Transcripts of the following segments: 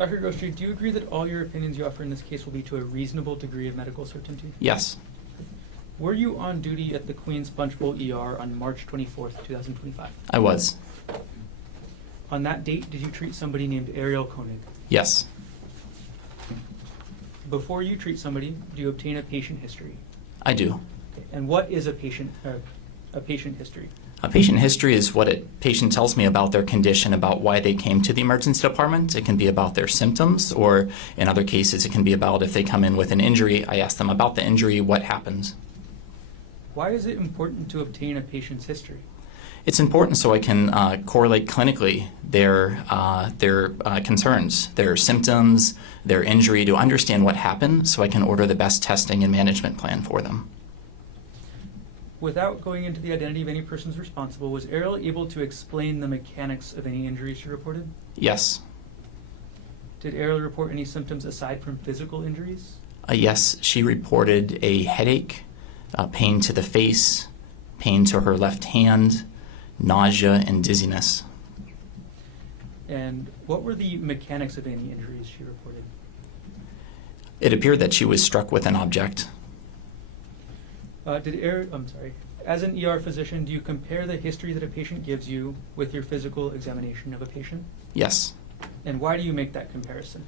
Dr. Grosjean, do you agree that all your opinions you offer in this case will be to a reasonable degree of medical certainty? Yes. Were you on duty at the Queens Punch Bowl ER on March 24th, 2025? I was. On that date, did you treat somebody named Arielle Konig? Yes. Before you treat somebody, do you obtain a patient history? I do. And what is a patient history? A patient history is what a patient tells me about their condition, about why they came to the emergency department. It can be about their symptoms, or in other cases, it can be about if they come in with an injury. I ask them about the injury, what happened. Why is it important to obtain a patient's history? It's important so I can correlate clinically their concerns, their symptoms, their injury, to understand what happened so I can order the best testing and management plan for them. Without going into the identity of any persons responsible, was Arielle able to explain the mechanics of any injuries she reported? Yes. Did Arielle report any symptoms aside from physical injuries? Yes, she reported a headache, pain to the face, pain to her left hand, nausea, and dizziness. And what were the mechanics of any injuries she reported? It appeared that she was struck with an object. As an ER physician, do you compare the history that a patient gives you with your physical examination of a patient? Yes. And why do you make that comparison?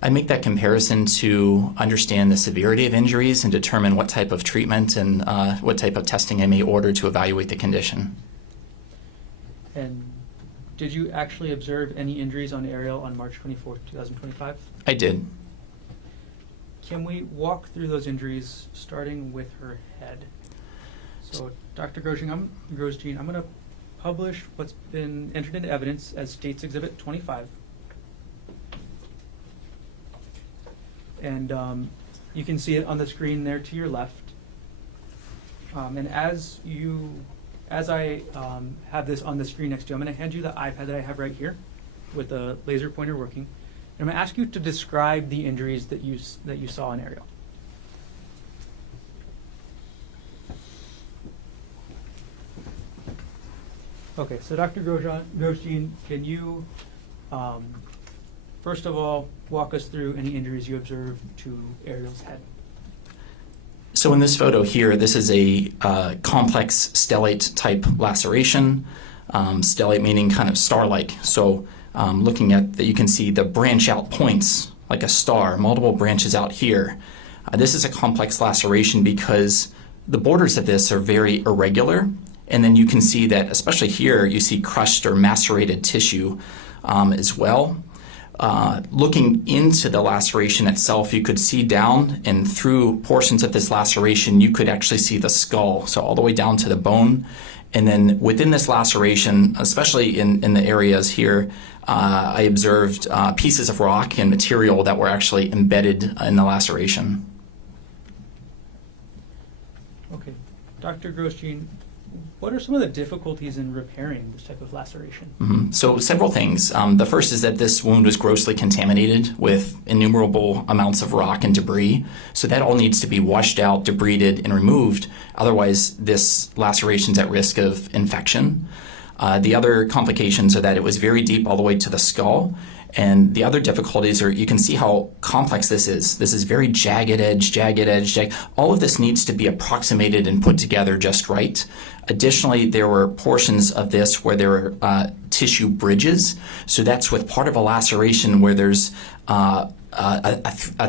I make that comparison to understand the severity of injuries and determine what type of treatment and what type of testing I may order to evaluate the condition. And did you actually observe any injuries on Arielle on March 24th, 2025? I did. Can we walk through those injuries, starting with her head? So, Dr. Grosjean, I'm going to publish what's been entered into evidence as State's Exhibit 25. And you can see it on the screen there to your left. And as I have this on the screen next to you, I'm going to hand you the iPad that I have right here with the laser pointer working. And I'm going to ask you to describe the injuries that you saw in Arielle. Okay, so Dr. Grosjean, can you first of all walk us through any injuries you observed to Arielle's head? So in this photo here, this is a complex stellate type laceration. Stellate meaning kind of star-like. So looking at that, you can see the branch out points like a star, multiple branches out here. This is a complex laceration because the borders of this are very irregular. And then you can see that, especially here, you see crushed or macerated tissue as well. Looking into the laceration itself, you could see down, and through portions of this laceration, you could actually see the skull, so all the way down to the bone. And then within this laceration, especially in the areas here, I observed pieces of rock and material that were actually embedded in the laceration. Okay. Dr. Grosjean, what are some of the difficulties in repairing this type of laceration? Mm-hmm. So several things. The first is that this wound was grossly contaminated with innumerable amounts of rock and debris. So that all needs to be washed out, debrided, and removed. Otherwise, this laceration is at risk of infection. The other complications are that it was very deep all the way to the skull. And the other difficulties are, you can see how complex this is. This is very jagged edge. All of this needs to be approximated and put together just right. Additionally, there were portions of this where there were tissue bridges. So that's with part of a laceration where there's a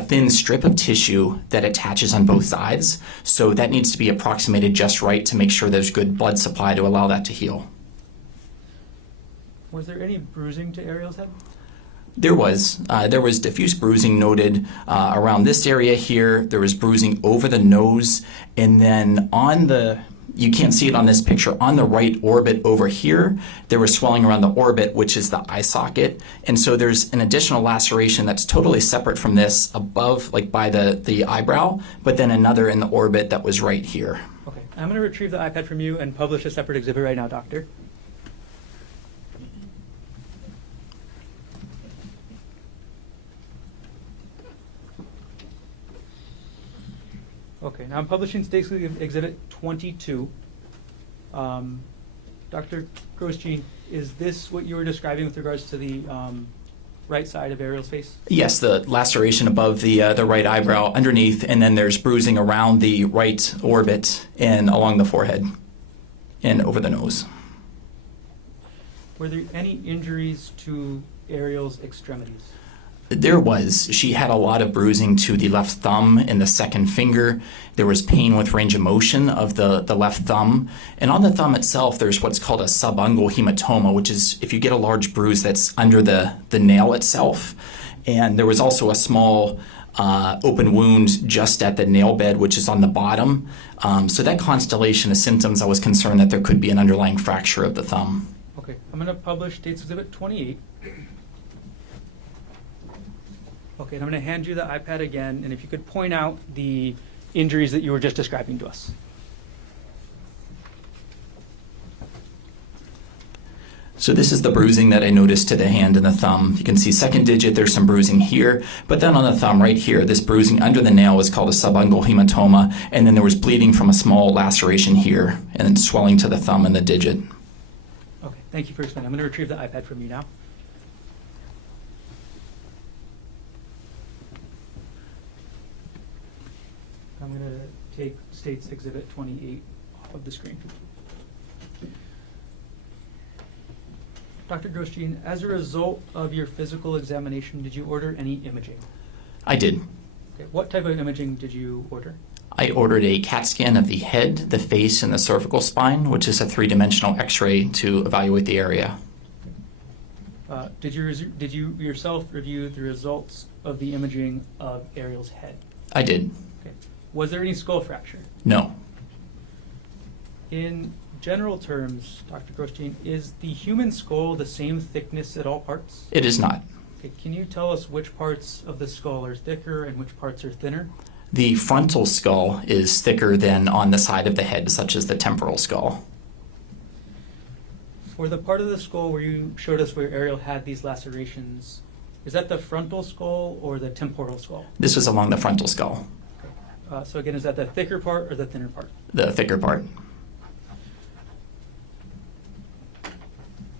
thin strip of tissue that attaches on both sides. So that needs to be approximated just right to make sure there's good blood supply to allow that to heal. Was there any bruising to Arielle's head? There was diffuse bruising noted around this area here. There was bruising over the nose, and then you can't see it on this picture, on the right orbit over here, there was swelling around the orbit, which is the eye socket. And so there's an additional laceration that's totally separate from this above, like by the eyebrow, but then another in the orbit that was right here. Okay, I'm going to retrieve the iPad from you and publish a separate exhibit right now, doctor. Okay, now I'm publishing State's Exhibit 22. Dr. Grosjean, is this what you were describing with regards to the right side of Arielle's face? Yes, the laceration above the right eyebrow underneath, and then there's bruising around the right orbit and along the forehead and over the nose. Were there any injuries to Arielle's extremities? There was. She had a lot of bruising to the left thumb and the second finger. There was pain with range of motion of the left thumb. And on the thumb itself, there's what's called a subungual hematoma, which is if you get a large bruise that's under the nail itself. And there was also a small open wound just at the nail bed, which is on the bottom. So that constellation of symptoms, I was concerned that there could be an underlying fracture of the thumb. Okay, I'm going to publish State's Exhibit 28. Okay, and I'm going to hand you the iPad again, and if you could point out the injuries that you were just describing to us. So this is the bruising that I noticed to the hand and the thumb. You can see second digit, there's some bruising here, but then on the thumb right here, this bruising under the nail was called a subungual hematoma, and then there was bleeding from a small laceration here, and then swelling to the thumb and the digit. Okay, thank you for explaining. I'm going to retrieve the iPad from you now. I'm going to take State's Exhibit 28 off of the screen. Dr. Grosjean, as a result of your physical examination, did you order any imaging? I did. Okay, what type of imaging did you order? I ordered a CAT scan of the head, the face, and the cervical spine, which is a three-dimensional X-ray to evaluate the area. Did you yourself review the results of the imaging of Arielle's head? I did. Okay. Was there any skull fracture? No. In general terms, Dr. Grosjean, is the human skull the same thickness at all parts? It is not. Okay. Can you tell us which parts of the skull are thicker and which parts are thinner? The frontal skull is thicker than on the side of the head, such as the temporal skull. For the part of the skull where you showed us where Arielle had these lacerations, is that the frontal skull or the temporal skull? This was along the frontal skull, So again, is that the thicker part or the thinner part? the thicker part.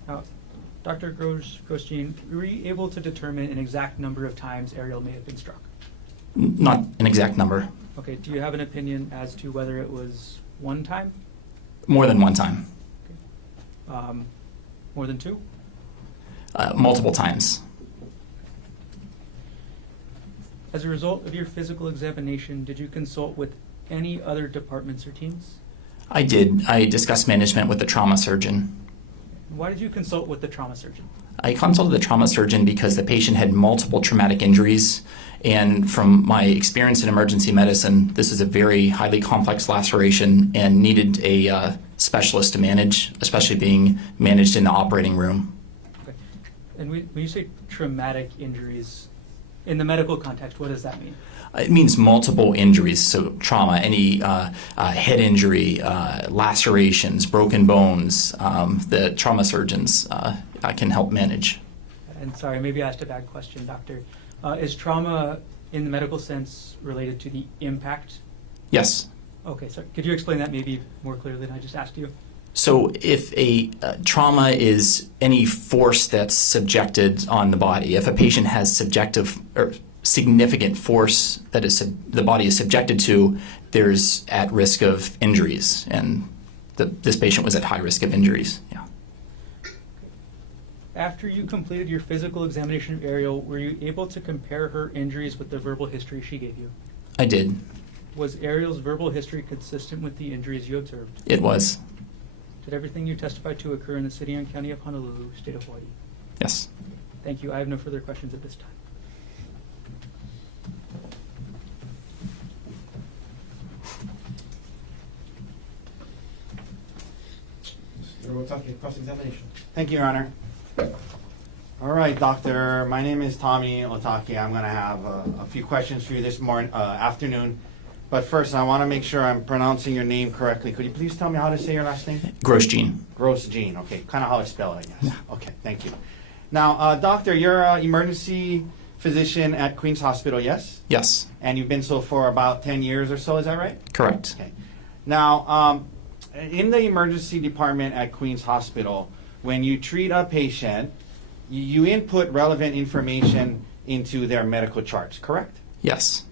Now, Dr. Grosjean, were you able to determine an exact number of times Arielle may have been struck? Not an exact number. Okay, do you have an opinion as to whether it was one time? More than one time. More than two? Multiple times. As a result of your physical examination, did you consult with any other departments or teams? I did. I discussed management with the trauma surgeon. Why did you consult with the trauma surgeon? I consulted the trauma surgeon because the patient had multiple traumatic injuries, and from my experience in emergency medicine, this is a very highly complex laceration and needed a specialist to manage, especially being managed in the operating room. Okay. And when you say traumatic injuries, in the medical context, what does that mean? It means multiple injuries, so trauma, any head injury, lacerations, broken bones, the trauma surgeons can help manage. And sorry, maybe I asked a bad question, doctor. Is trauma, in the medical sense, related to the impact? Yes. Okay, so could you explain that maybe more clearly than I just asked you? So if a trauma is any force that's subjected on the body, if a patient has subjective or significant force that the body is subjected to, there's at risk of injuries, and this patient was at high risk of injuries. Yeah. After you completed your physical examination of Arielle, were you able to compare her injuries with the verbal history she gave you? I did. Was Arielle's verbal history consistent with the injuries you observed? It was. Did everything you testified to occur in the city and county of Honolulu, state of Hawaii? Yes. Thank you. I have no further questions at this time. Cross-examination. Thank you, Your Honor. All right, doctor. My name is Tommy Otake. I'm going to have a few questions for you this afternoon. But first, I want to make sure I'm pronouncing your name correctly. Could you please tell me how to say your last name? Grosjean. Grosjean. Okay, kind of how I spell it, I guess. Yeah. Okay, thank you. Now, doctor, you're an emergency physician at Queens Hospital, yes? Yes. And you've been so for about 10 years or so, is that right? Correct. Okay. Now, in the emergency department at Queens Hospital, when you treat a patient, you input relevant information into their medical charts, correct? Yes.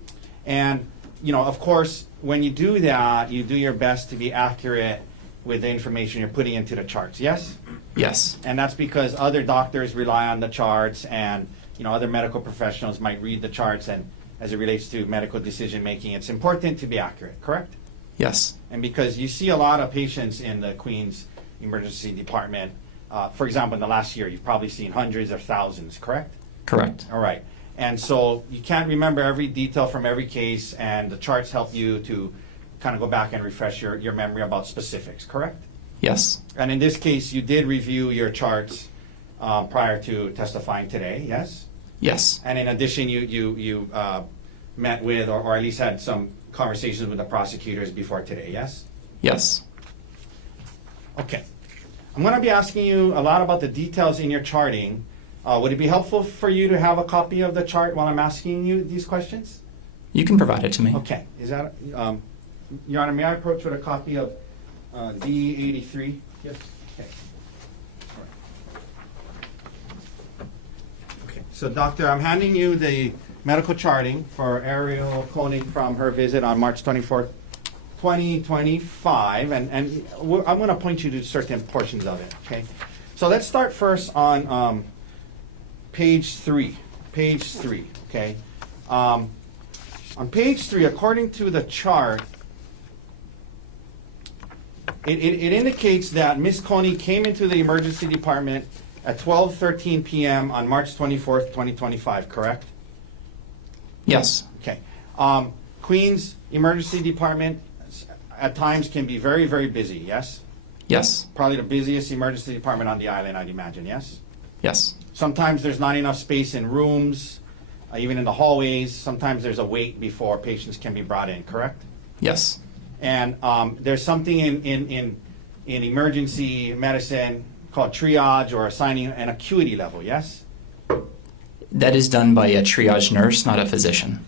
And, of course, when you do that, you do your best to be accurate with the information you're putting into the charts, yes? Yes. And that's because other doctors rely on the charts, and, other medical professionals might read the charts, and as it relates to medical decision making, it's important to be accurate, correct? Yes. And because you see a lot of patients in the Queens Emergency Department, for example, in the last year, you've probably seen hundreds or thousands, correct? Correct. All right. And so you can't remember every detail from every case, and the charts help you to kind of go back and refresh your memory about specifics, correct? Yes. And in this case, you did review your charts prior to testifying today, yes? Yes. And in addition, you met with, or at least had some conversations with the prosecutors before today, yes? Yes. Okay. I'm going to be asking you a lot about the details in your charting. Would it be helpful for you to have a copy of the chart while I'm asking you these questions? You can provide it to me. Okay. Is that, Your Honor, may I approach with a copy of D83? Yes. Okay. All right. Okay. So, Doctor, I'm handing you the medical charting for Arielle Konig from her visit on March 24th, 2025, and I'm going to point you to certain portions of it, okay? So let's start first on page 3, okay? On page 3, according to the chart, it indicates that Ms. Konig came into the emergency department at 12:13 p.m. on March 24th, 2025, correct? Yes. Okay. Queens Emergency Department at times can be very, very busy, yes? Yes. Probably the busiest emergency department on the island, I'd imagine, yes? Yes. Sometimes there's not enough space in rooms, even in the hallways. Sometimes there's a wait before patients can be brought in, correct? Yes. And there's something in emergency medicine called triage, or assigning an acuity level, yes? That is done by a triage nurse, not a physician.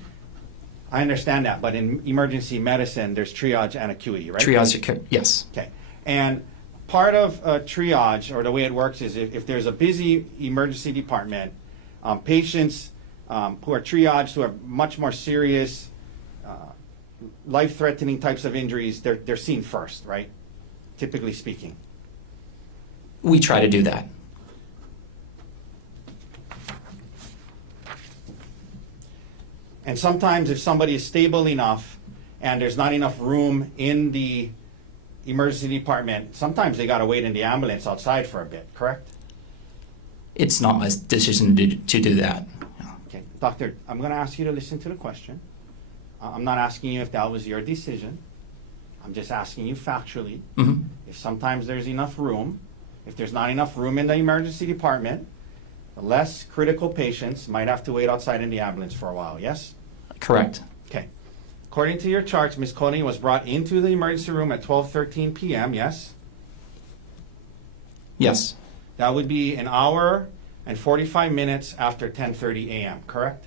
I understand that, but in emergency medicine, there's triage and acuity, right? Triage, yes. Okay. And part of triage, or the way it works, is if there's a busy emergency department, patients who are triaged, who are much more serious, life-threatening types of injuries, they're seen first, right? Typically speaking. We try to do that. And sometimes if somebody is stable enough and there's not enough room in the emergency department, sometimes they got to wait in the ambulance outside for a bit, correct? It's not my decision to do that. Okay. Doctor, I'm going to ask you to listen to the question. I'm not asking you if that was your decision. I'm just asking you factually. Mm-hmm. If sometimes there's enough room, if there's not enough room in the emergency department, the less critical patients might have to wait outside in the ambulance for a while, yes? Correct. Okay. According to your charts, Ms. Konig was brought into the emergency room at 12:13 p.m., yes? Yes. That would be an hour and 45 minutes after 10:30 a.m., correct?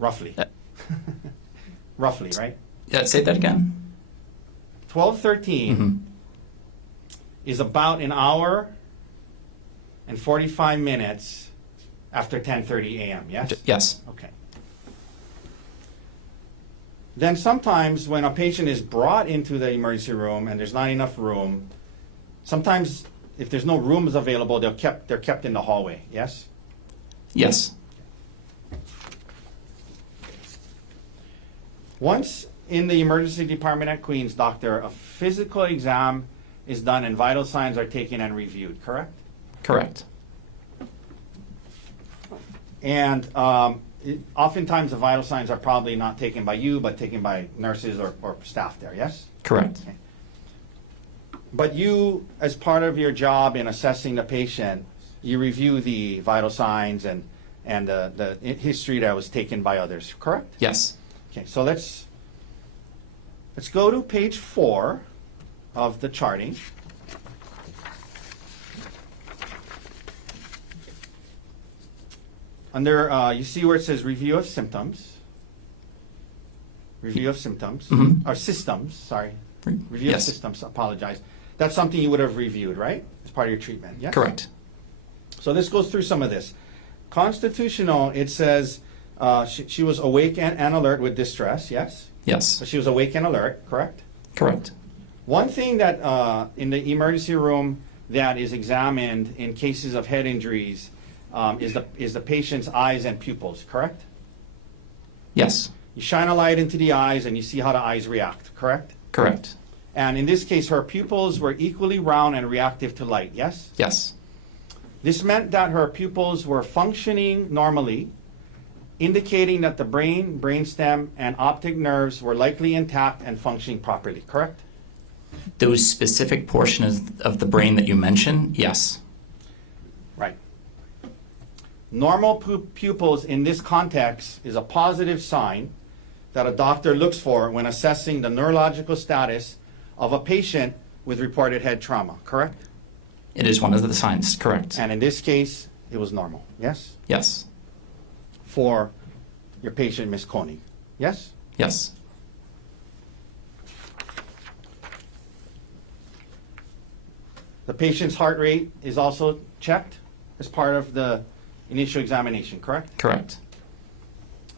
Roughly. Roughly, right? Say that again. 12:13 Mm-hmm. is about an hour and 45 minutes after 10:30 a.m., yes? Yes. Okay. Then sometimes when a patient is brought into the emergency room and there's not enough room, sometimes if there's no rooms available, they're kept in the hallway, yes? Yes. Once in the emergency department at Queens, doctor, a physical exam is done and vital signs are taken and reviewed, correct? Correct. And oftentimes the vital signs are probably not taken by you, but taken by nurses or staff there, yes? Correct. Okay. But you, as part of your job in assessing the patient, you review the vital signs and the history that was taken by others, correct? Yes. Okay, so let's go to page 4 of the charting. Under, you see where it says review of symptoms. Review of symptoms, Mhm. or systems, sorry. Review Yes. of systems, apologize. That's something you would have reviewed, right? As part of your treatment, yes? Correct. So this goes through some of this. Constitutional, it says she was awake and alert with distress, yes? Yes. So she was awake and alert, correct? Correct. One thing that in the emergency room that is examined in cases of head injuries is the patient's eyes and pupils, correct? Yes. You shine a light into the eyes and you see how the eyes react, correct? Correct. And in this case, her pupils were equally round and reactive to light, yes? Yes. This meant that her pupils were functioning normally, indicating that the brain, brainstem, and optic nerves were likely intact and functioning properly, correct? Those specific portions of the brain that you mentioned, yes. Right. Normal pupils in this context is a positive sign that a doctor looks for when assessing the neurological status of a patient with reported head trauma, correct? It is one of the signs, correct. And in this case, it was normal, yes? Yes. For your patient, Ms. Konig, yes? Yes. The patient's heart rate is also checked as part of the initial examination, correct? Correct.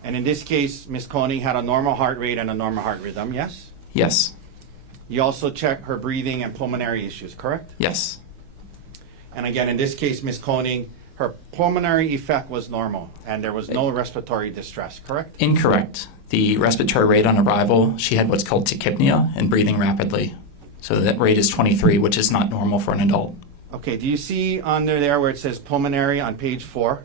And in this case, Ms. Konig had a normal heart rate and a normal heart rhythm, yes? Yes. You also checked her breathing and pulmonary issues, correct? Yes. And again, in this case, Ms. Konig, her pulmonary effect was normal and there was no respiratory distress, correct? Incorrect. The respiratory rate on arrival, she had what's called tachypnea and breathing rapidly. So that rate is 23, which is not normal for an adult. Okay, do you see under there where it says pulmonary on page 4,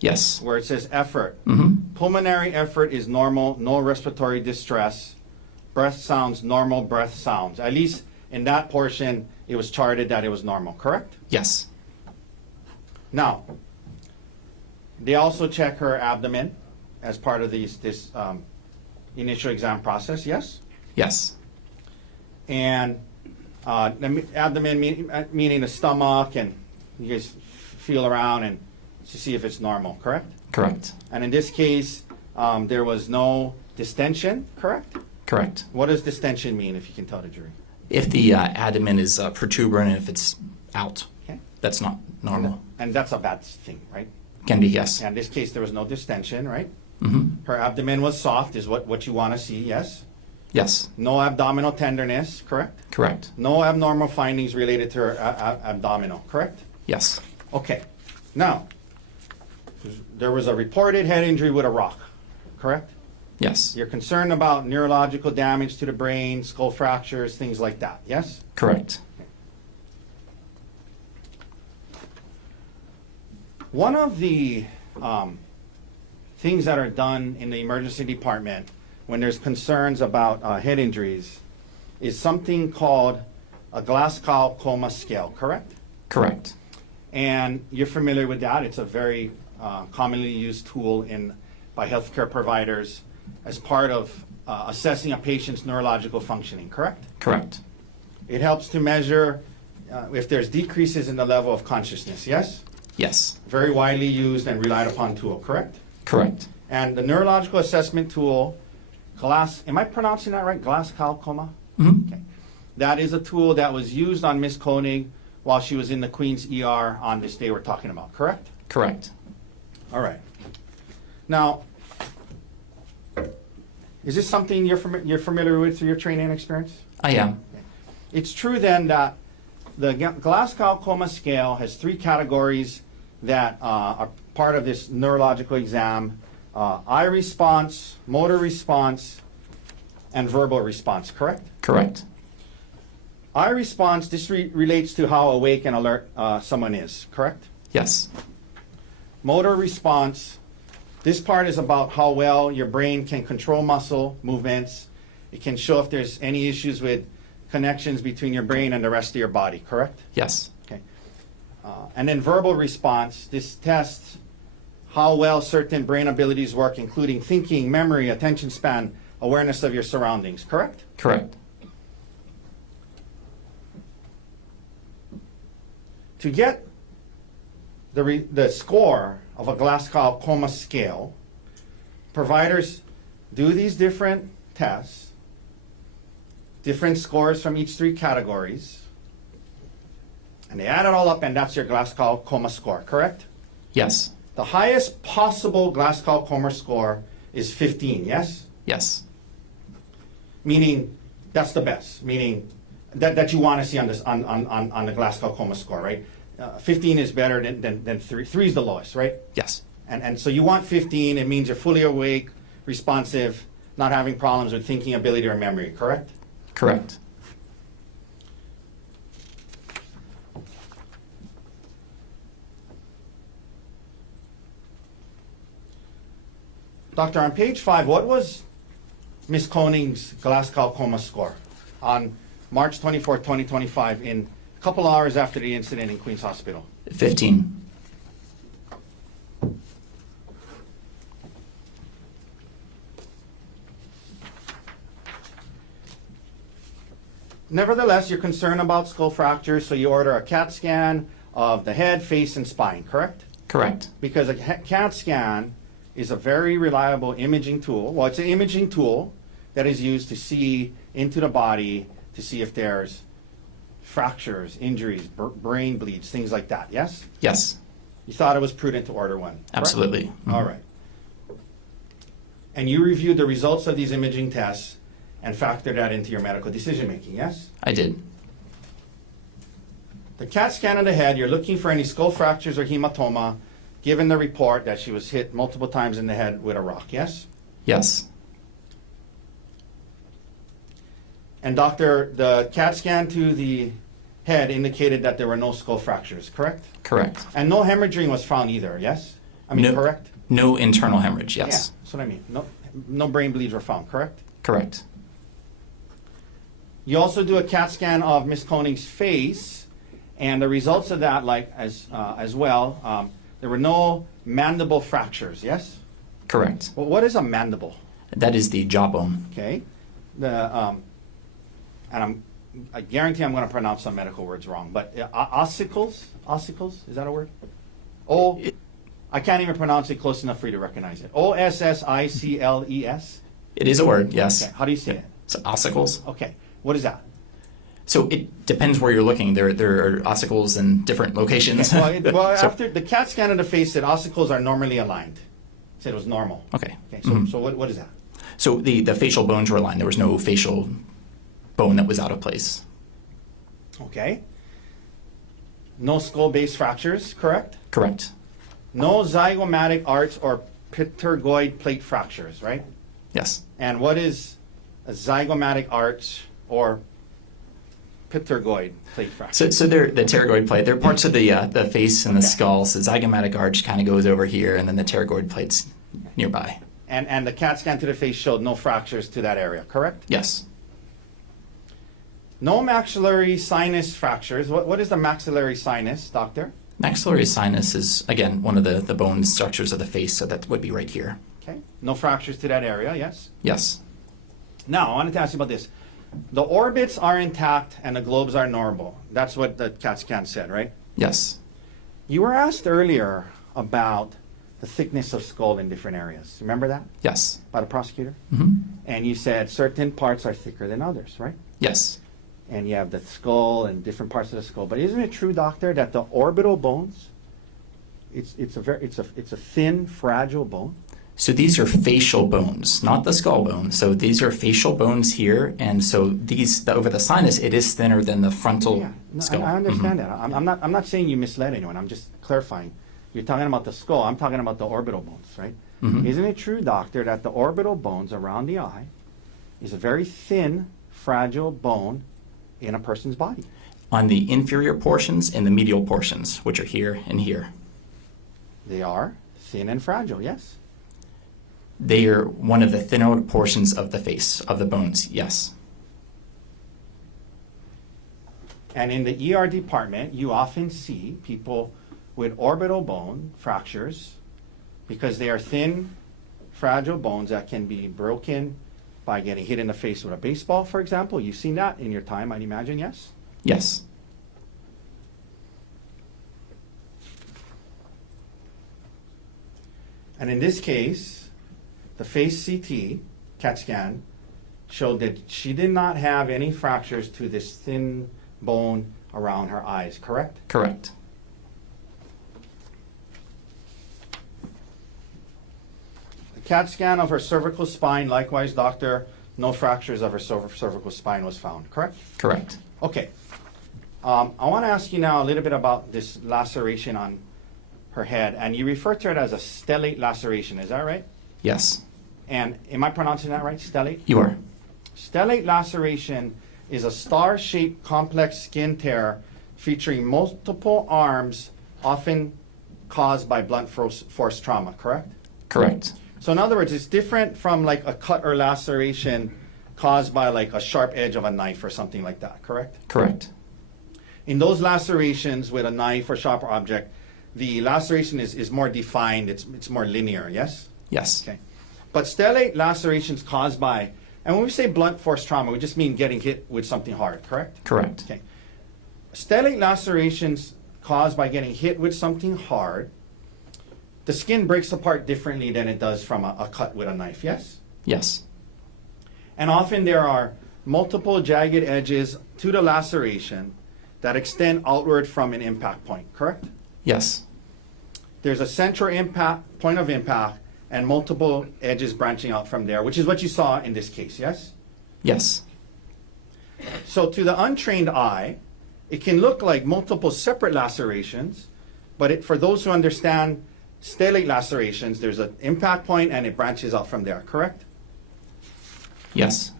Yes. where it says effort? Mm-hmm. Pulmonary effort is normal, no respiratory distress. Breath sounds, normal breath sounds. At least in that portion, it was charted that it was normal, correct? Yes. Now, they also check her abdomen as part of this initial exam process, yes? Yes. And the abdomen meaning the stomach, and you guys feel around and to see if it's normal, correct? Correct. And in this case, there was no distension, correct? Correct. What does distension mean, if you can tell the jury? If the abdomen is protuberant and if it's out, Okay. that's not normal. And that's a bad thing, right? Can be, yes. And in this case, there was no distension, right? Mm-hmm. Her abdomen was soft, is what you want to see, yes? Yes. No abdominal tenderness, correct? Correct. No abnormal findings related to her abdominal, correct? Yes. Okay. Now, there was a reported head injury with a rock, correct? Yes. You're concerned about neurological damage to the brain, skull fractures, things like that, yes? Correct. One of the things that are done in the emergency department when there's concerns about head injuries is something called a Glasgow Coma Scale, correct? Correct. And you're familiar with that. It's a very commonly used tool by healthcare providers as part of assessing a patient's neurological functioning, correct? Correct. It helps to measure if there's decreases in the level of consciousness, yes? Yes. Very widely used and relied upon tool, correct? Correct. And the neurological assessment tool, am I pronouncing that right? Glasgow Coma? Mm-hmm. Okay. That is a tool that was used on Miss Konig while she was in the Queen's ER on this day we're talking about, correct? Correct. All right. Now, is this something you're familiar with through your training and experience? I am. It's true then that the Glasgow Coma Scale has 3 categories that are part of this neurological exam: eye response, motor response, and verbal response, correct? Correct. Eye response, this relates to how awake and alert someone is, correct? Yes. Motor response, this part is about how well your brain can control muscle movements. It can show if there's any issues with connections between your brain and the rest of your body, correct? Yes. Okay. And then verbal response, this tests how well certain brain abilities work, including thinking, memory, attention span, awareness of your surroundings, correct? Correct. To get the score of a Glasgow Coma Scale, providers do these different tests, different scores from each 3 categories, And they add it all up, and that's your Glasgow Coma score, correct? Yes. The highest possible Glasgow Coma score is 15, yes? Yes. Meaning that's the best, meaning that you want to see on this on the Glasgow Coma score, right? 15 is better than 3. 3 is the lowest, right? Yes. And so you want 15, it means you're fully awake, responsive, not having problems with thinking ability or memory, correct? Correct. Doctor, on page 5, what was Ms. Konig's Glasgow Coma score on March 24, 2025, in a couple hours after the incident in Queens Hospital? 15. Nevertheless, you're concerned about skull fractures, so you order a CAT scan of the head, face, and spine, correct? Correct. Because a CAT scan is a very reliable imaging tool. Well, it's an imaging tool that is used to see into the body to see if there's fractures, injuries, brain bleeds, things like that, yes? Yes. You thought it was prudent to order one, correct? Absolutely. Mhm. All right. And you reviewed the results of these imaging tests and factored that into your medical decision making, yes? I did. The CAT scan of the head, you're looking for any skull fractures or hematoma, given the report that she was hit multiple times in the head with a rock, yes? Yes. And doctor, the CAT scan to the head indicated that there were no skull fractures, correct? Correct. And no hemorrhaging was found either, yes? I mean, No. correct? No internal hemorrhage, yes. Yeah, that's what I mean. No brain bleeds were found, correct? Correct. You also do a CAT scan of Ms. Konig's face, and the results of that, as well, there were no mandible fractures, yes? Correct. Well, what is a mandible? That is the jawbone. Okay. I guarantee I'm going to pronounce some medical words wrong, but ossicles, is that a word? I can't even pronounce it close enough for you to recognize it. Ossicles? It is a word, yes. Okay. How do you say it? So ossicles. Okay. What is that? So it depends where you're looking. There are ossicles in different locations. Well, So- after the CAT scan of the face said ossicles are normally aligned. It said it was normal. Okay. Okay. So, Mhm. so what is that? So the facial bones were aligned. There was no facial bone that was out of place. Okay. No skull-based fractures, correct? Correct. No zygomatic arch or pterygoid plate fractures, right? Yes. And what is a zygomatic arch or pterygoid plate fracture? So they're the pterygoid plate. They're parts of the face and the Okay. skull. So zygomatic arch kind of goes over here, and then the pterygoid plate's nearby. And the CAT scan to the face showed no fractures to that area, correct? Yes. No maxillary sinus fractures. What is the maxillary sinus, doctor? Maxillary sinus is, again, one of the bone structures of the face, so that would be right here. Okay. No fractures to that area, yes? Yes. Now, I wanted to ask you about this. The orbits are intact and the globes are normal. That's what the CAT scan said, right? Yes. You were asked earlier about the thickness of skull in different areas. Remember that? Yes. By the prosecutor? Mm-hmm. And you said certain parts are thicker than others, right? Yes. And you have the skull and different parts of the skull. But isn't it true, doctor, that the orbital bones, it's a thin, fragile bone? So these are facial bones, not the skull bone. So these are facial bones here, and so over the sinus, it is thinner than the frontal Yeah, no, skull. I understand Mhm. that. I'm not saying you misled anyone. I'm just clarifying. You're talking about the skull. I'm talking about the orbital bones, right? Mhm. Isn't it true, doctor, that the orbital bones around the eye is a very thin, fragile bone in a person's body? On the inferior portions and the medial portions, which are here and here. They are thin and fragile, yes? They are one of the thinner portions of the face, of the bones, yes. And in the ER department, you often see people with orbital bone fractures because they are thin, fragile bones that can be broken by getting hit in the face with a baseball, for example. You've seen that in your time, I'd imagine, yes? Yes. And in this case, the face CT, CAT scan, showed that she did not have any fractures to this thin bone around her eyes, correct? Correct. A CAT scan of her cervical spine, likewise, doctor, no fractures of her cervical spine was found, correct? Correct. Okay. I want to ask you now a little bit about this laceration on her head, and you refer to it as a stellate laceration, is that right? Yes. And am I pronouncing that right, stellate? You are. Stellate laceration is a star-shaped complex skin tear featuring multiple arms, often caused by blunt force trauma, correct? Correct. So in other words, it's different from like a cut or laceration caused by like a sharp edge of a knife or something like that, correct? Correct. In those lacerations with a knife or sharp object, the laceration is more defined, it's more linear, yes? Yes. Okay. But stellate lacerations caused by, and when we say blunt force trauma, we just mean getting hit with something hard, correct? Correct. Okay. Stellate lacerations caused by getting hit with something hard, the skin breaks apart differently than it does from a cut with a knife, yes? Yes. And often there are multiple jagged edges to the laceration that extend outward from an impact point, correct? Yes. There's a central impact, point of impact, and multiple edges branching out from there, which is what you saw in this case, yes? Yes. So to the untrained eye, it can look like multiple separate lacerations, but for those who understand stellate lacerations, there's an impact point and it branches out from there, correct? Yes.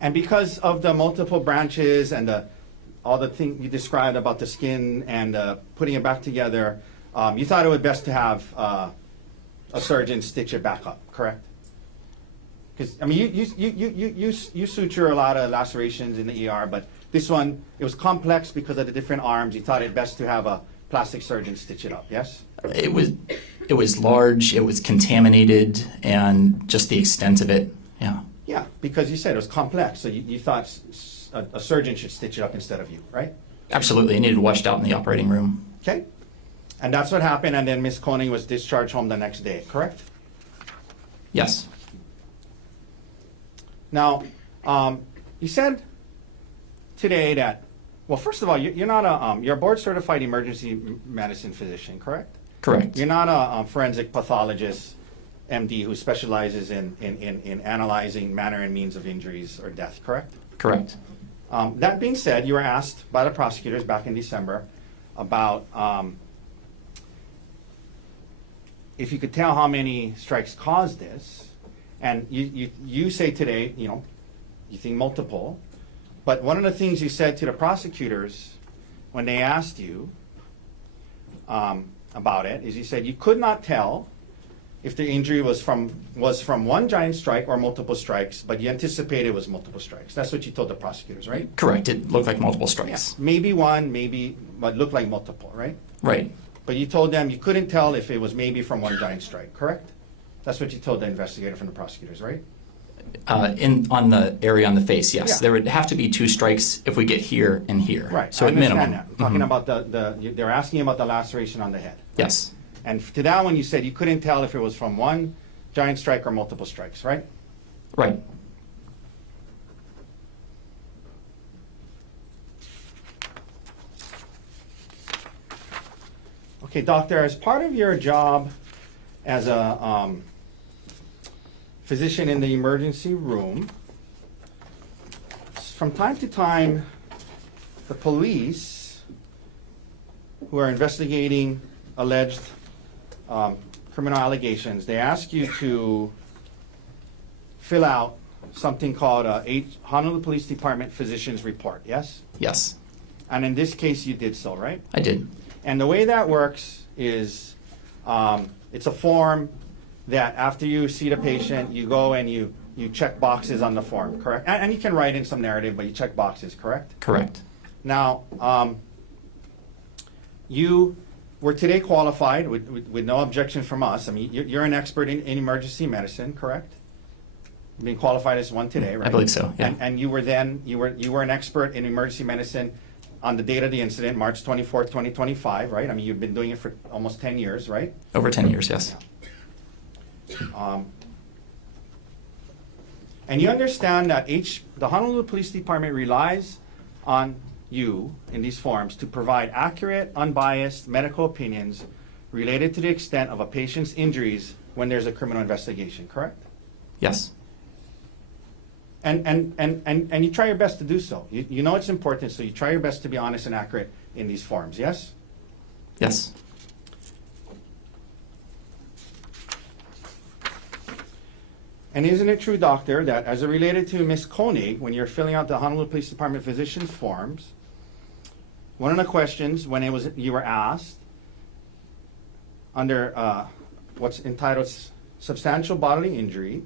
And because of the multiple branches and all the things you described about the skin and putting it back together, you thought it would best to have a surgeon stitch it back up, correct? Because I mean, you suture a lot of lacerations in the ER, but this one, it was complex because of the different arms. You thought it best to have a plastic surgeon stitch it up, yes? It was large, it was contaminated, and just the extent of it, yeah. Yeah, because you said it was complex, so you thought a surgeon should stitch it up instead of you, right? Absolutely, it needed washed out in the operating room. Okay. And that's what happened, and then Ms. Konig was discharged home the next day, correct? Yes. Now, you said today that, well, first of all, you're not you're a board-certified emergency medicine physician, correct? Correct. You're not a forensic pathologist, MD, who specializes in analyzing manner and means of injuries or death, correct? Correct. That being said, you were asked by the prosecutors back in December about if you could tell how many strikes caused this, and you say today, you know, you think multiple, but one of the things you said to the prosecutors when they asked you about it is you said you could not tell if the injury was from one giant strike or multiple strikes, but you anticipated it was multiple strikes. That's what you told the prosecutors, right? Correct. It looked like multiple strikes. Maybe one, maybe, but looked like multiple, right? Right. But you told them you couldn't tell if it was maybe from one giant strike, correct? That's what you told the investigator from the prosecutors, right? On the area on the face, yes. Yeah. There would have to be 2 strikes if we get here and here. Right. So I at understand minimum. that. I'm talking Mhm. about they're asking about the laceration on the head. Yes. And to that one, you said you couldn't tell if it was from one giant strike or multiple strikes, right? Right. Okay, doctor, as part of your job as a physician in the emergency room, from time to time, the police who are investigating alleged criminal allegations, they ask you to fill out something called a Honolulu Police Department Physician's Report, yes? Yes. And in this case, you did so, right? I did. And the way that works is it's a form that after you see the patient, you go and you check boxes on the form, correct? And you can write in some narrative, but you check boxes, correct? Correct. Now, you were today qualified with no objection from us. I mean, you're an expert in emergency medicine, correct? You've been qualified as one today, right? I believe so, yeah. And you were an expert in emergency medicine on the date of the incident, March 24th, 2025, right? I mean, you've been doing it for almost 10 years, right? Over 10 years, yes. And you understand that the Honolulu Police Department relies on you in these forms to provide accurate, unbiased medical opinions related to the extent of a patient's injuries when there's a criminal investigation, correct? Yes. And you try your best to do so. You know it's important, so you try your best to be honest and accurate in these forms, yes? Yes. And isn't it true, doctor, that as it related to Ms. Konig, when you're filling out the Honolulu Police Department physician's forms, one of the questions when you were asked under what's entitled substantial bodily injury,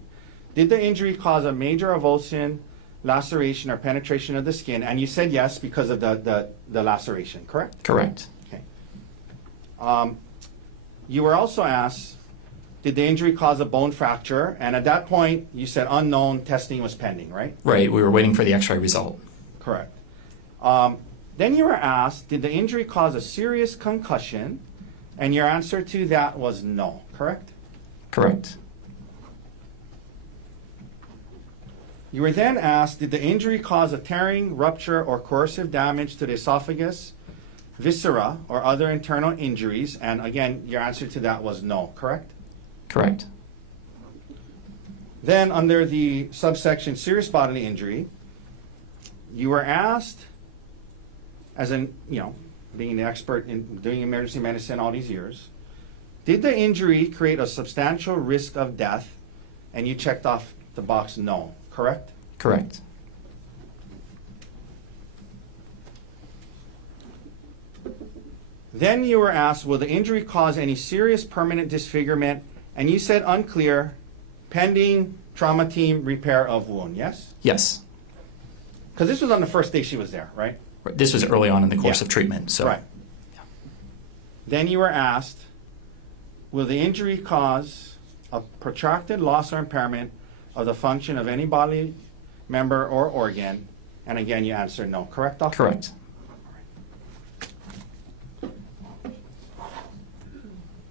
did the injury cause a major avulsion, laceration, or penetration of the skin? And you said yes because of the laceration, correct? Correct. Okay. You were also asked, did the injury cause a bone fracture? And at that point, you said unknown, testing was pending, right? Right. We were waiting for the x-ray result. Correct. Then you were asked, did the injury cause a serious concussion? And your answer to that was no, correct? Correct. You were then asked, did the injury cause a tearing, rupture, or corrosive damage to the esophagus, viscera, or other internal injuries? And again, your answer to that was no, correct? Correct. Then under the subsection serious bodily injury, you were asked, as in, being the expert in doing emergency medicine all these years, did the injury create a substantial risk of death? And you checked off the box no, correct? Correct. Then you were asked, will the injury cause any serious permanent disfigurement? And you said unclear, pending trauma team repair of wound, yes? Yes. Because this was on the first day she was there, right? This was early on in the course Yeah. of treatment. So. Right. Then you were asked, will the injury cause a protracted loss or impairment of the function of any bodily member or organ? And again, you answered no. Correct, doctor? Correct.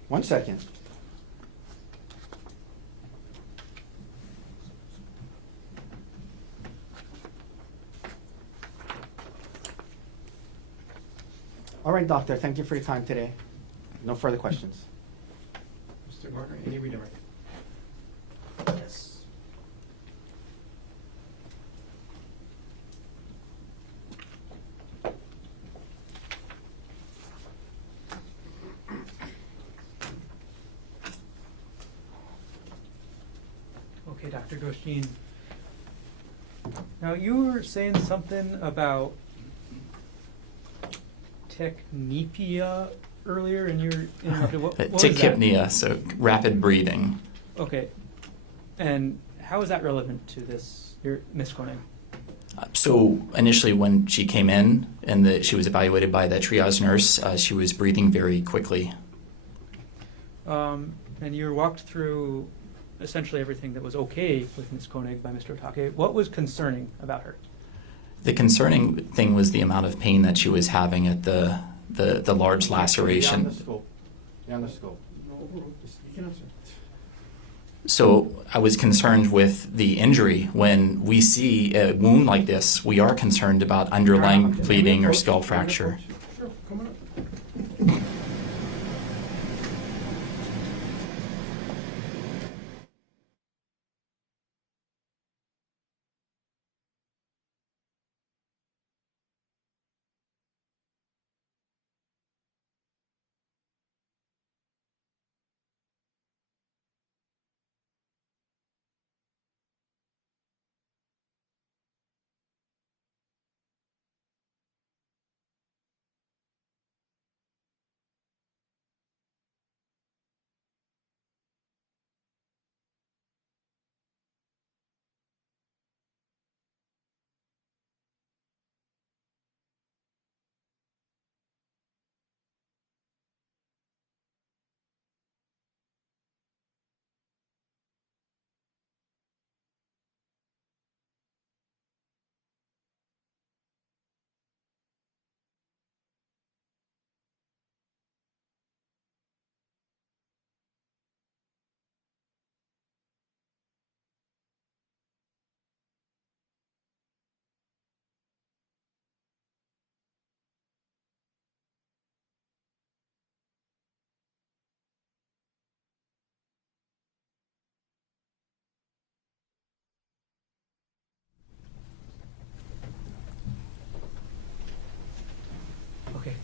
One second. All right, doctor, thank you for your time today. No further questions. Mr. Gardner, any redirect? Yes. Okay, Dr. Gostin. Now, you were saying something about technepia earlier, and you're interrupted. What was that? Tachypnea, so rapid breathing. Okay. And how is that relevant to this, your Ms. Konig? So initially when she came in and she was evaluated by the triage nurse, she was breathing very quickly. And you were walked through essentially everything that was okay with Ms. Konig by Mr. Otake. What was concerning about her? The concerning thing was the amount of pain that she was having at the large Beyond laceration. the scope. Beyond the scope. You can answer. So I was concerned with the injury. When we see a wound like this, we are concerned about underlying bleeding or skull fracture. Sure, come on up.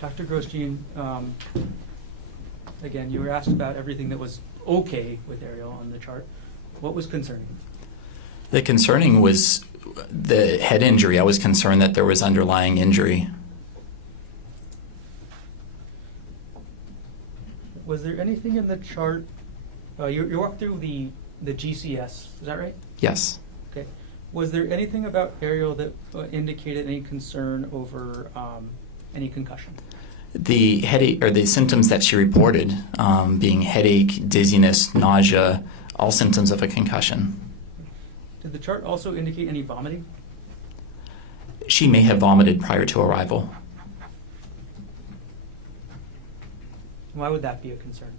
Dr. Grosjean, again, you were asked about everything that was okay with Arielle on the chart. What was concerning? The concerning was the head injury. I was concerned that there was underlying injury. Was there anything in the chart, you walked through the GCS, is that right? Yes. Okay. Was there anything about Arielle that indicated any concern over any concussion? The headache, or the symptoms that she reported, being headache, dizziness, nausea, all symptoms of a concussion. Did the chart also indicate any vomiting? She may have vomited prior to arrival. Why would that be a concern?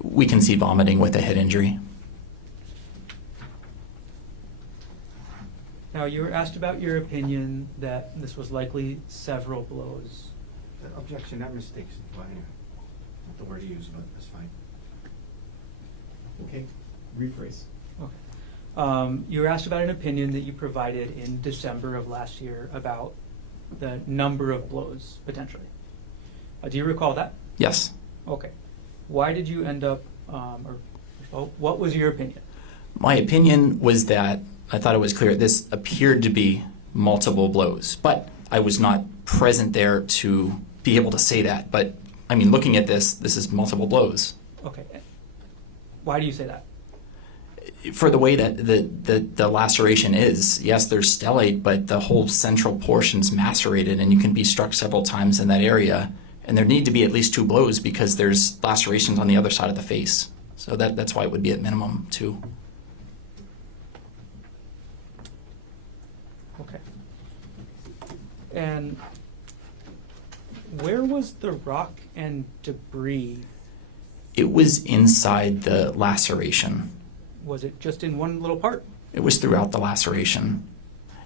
We can see vomiting with a head injury. Now, you were asked about your opinion that this was likely several blows. Objection, not mistakes. Well, anyway, not the word you use, but that's fine. Okay, rephrase. Okay. You were asked about an opinion that you provided in December of last year about the number of blows, potentially. Do you recall that? Yes. Okay. Why did you end up, what was your opinion? My opinion was that I thought it was clear this appeared to be multiple blows, but I was not present there to be able to say that. But I mean, looking at this is multiple blows. Okay. Why do you say that? For the way that the laceration is, yes, there's stellate, but the whole central portion's macerated, and you can be struck several times in that area. And there need to be at least 2 blows because there's lacerations on the other side of the face. So that's why it would be at minimum 2. Okay. And where was the rock and debris? It was inside the laceration. Was it just in one little part? It was throughout the laceration.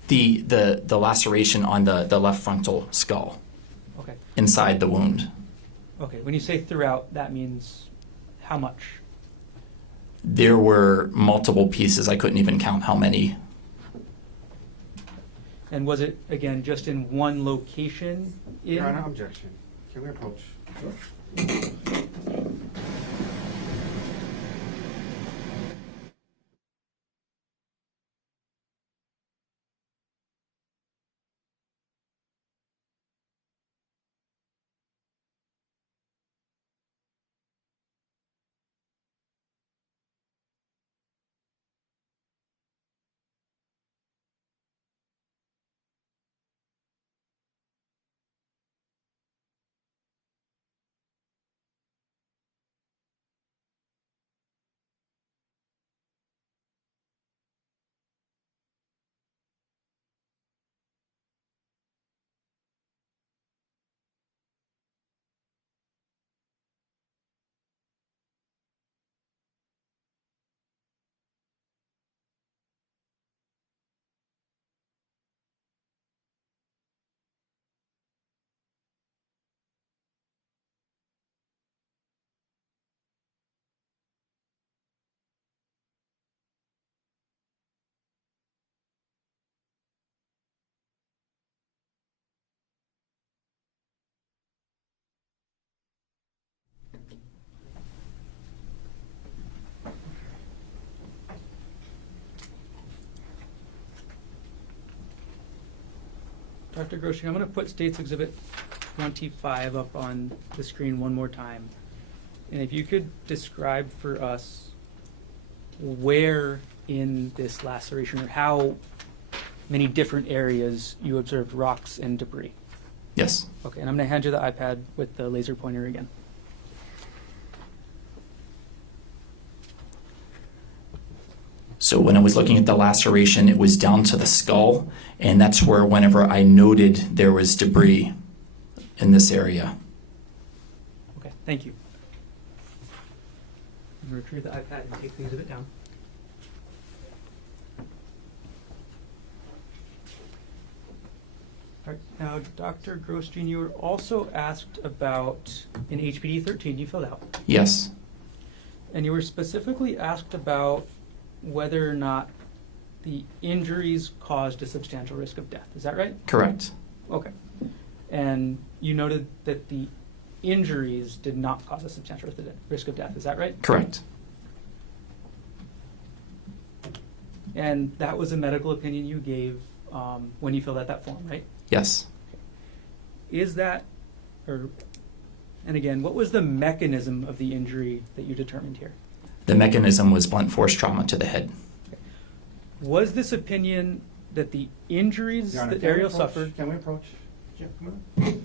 The laceration on the left frontal skull, Okay. inside the wound. Okay. When you say throughout, that means how much? There were multiple pieces. I couldn't even count how many. And was it, again, just in one location? Your Honor, objection. Can we approach? Dr. Grosjean, I'm going to put States Exhibit 25 up on the screen one more time. And if you could describe for us where in this laceration or how many different areas you observed rocks and debris. Yes. Okay, and I'm going to hand you the iPad with the laser pointer again. So when I was looking at the laceration, it was down to the skull, and that's where whenever I noted there was debris in this area. Okay, thank you. I'm going to retrieve the iPad and take the exhibit down. All right, now, Dr. Grosjean, you were also asked about in HPD 13 you filled out, Yes. and you were specifically asked about whether or not the injuries caused a substantial risk of death. Is that right? Correct. Okay. And you noted that the injuries did not cause a substantial risk of death. Is that right? Correct. And that was a medical opinion you gave when you filled out that form, right? Yes. Is that, and again, what was the mechanism of the injury that you determined here? The mechanism was blunt force trauma to the head. Was this opinion that the injuries Your Honor, that can we Arielle approach? suffered? Can we approach? Yeah, come on.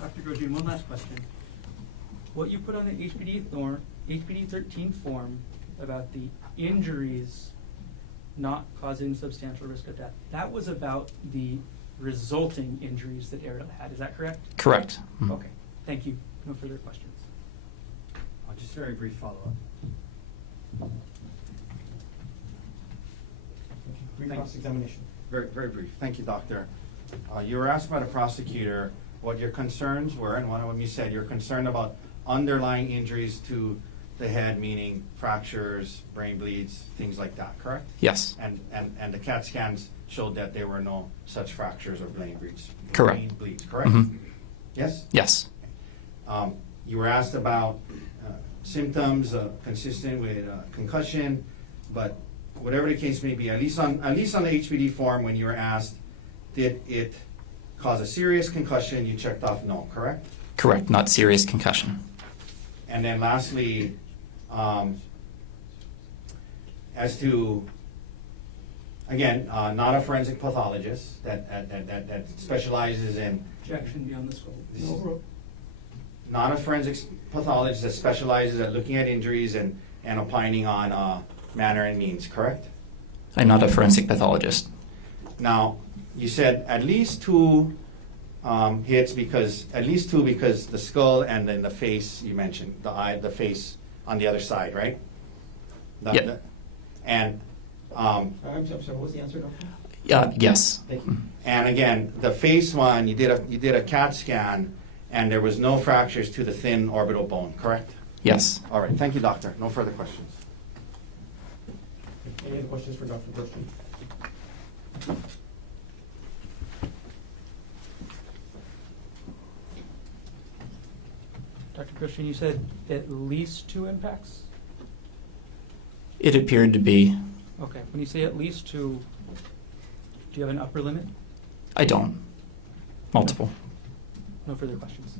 Dr. Grosjean, one last question. What you put on the HPD 13 form about the injuries not causing substantial risk of death, that was about the resulting injuries that Arielle had. Is that correct? Correct. Mhm. Okay, thank you. No further questions. Just very brief follow-up. Brief cross-examination. Very, very brief. Thank you, doctor. You were asked by the prosecutor what your concerns were, and one of them you said you're concerned about underlying injuries to the head, meaning fractures, brain bleeds, things like that, correct? Yes. And the CAT scans showed that there were no such fractures or brain bleeds. Correct. Brain bleeds, correct? Mhm. Yes? Yes. You were asked about symptoms consistent with concussion, but whatever the case may be, at least on the HPD form, when you were asked, did it cause a serious concussion, you checked off no, correct? Correct. Not serious concussion. And then lastly, as to, again, not a forensic pathologist that specializes in, Objection beyond the scope. not a forensic pathologist that specializes at looking at injuries and opining on manner and means, correct? I'm not a forensic pathologist. Now, you said at least two hits because the skull and then the face you mentioned, the eye, the face on the other side, right? Yep. And I'm sorry, what was the answer, doctor? Yes. Thank you. and again, the face one, you did a CAT scan, and there was no fractures to the thin orbital bone, correct? Yes. All right, thank you, doctor. No further questions. Any other questions for Dr. Grosjean? Dr. Christian, you said at least 2 impacts? It appeared to be. Okay, when you say at least 2, do you have an upper limit? I don't. Multiple. No further questions.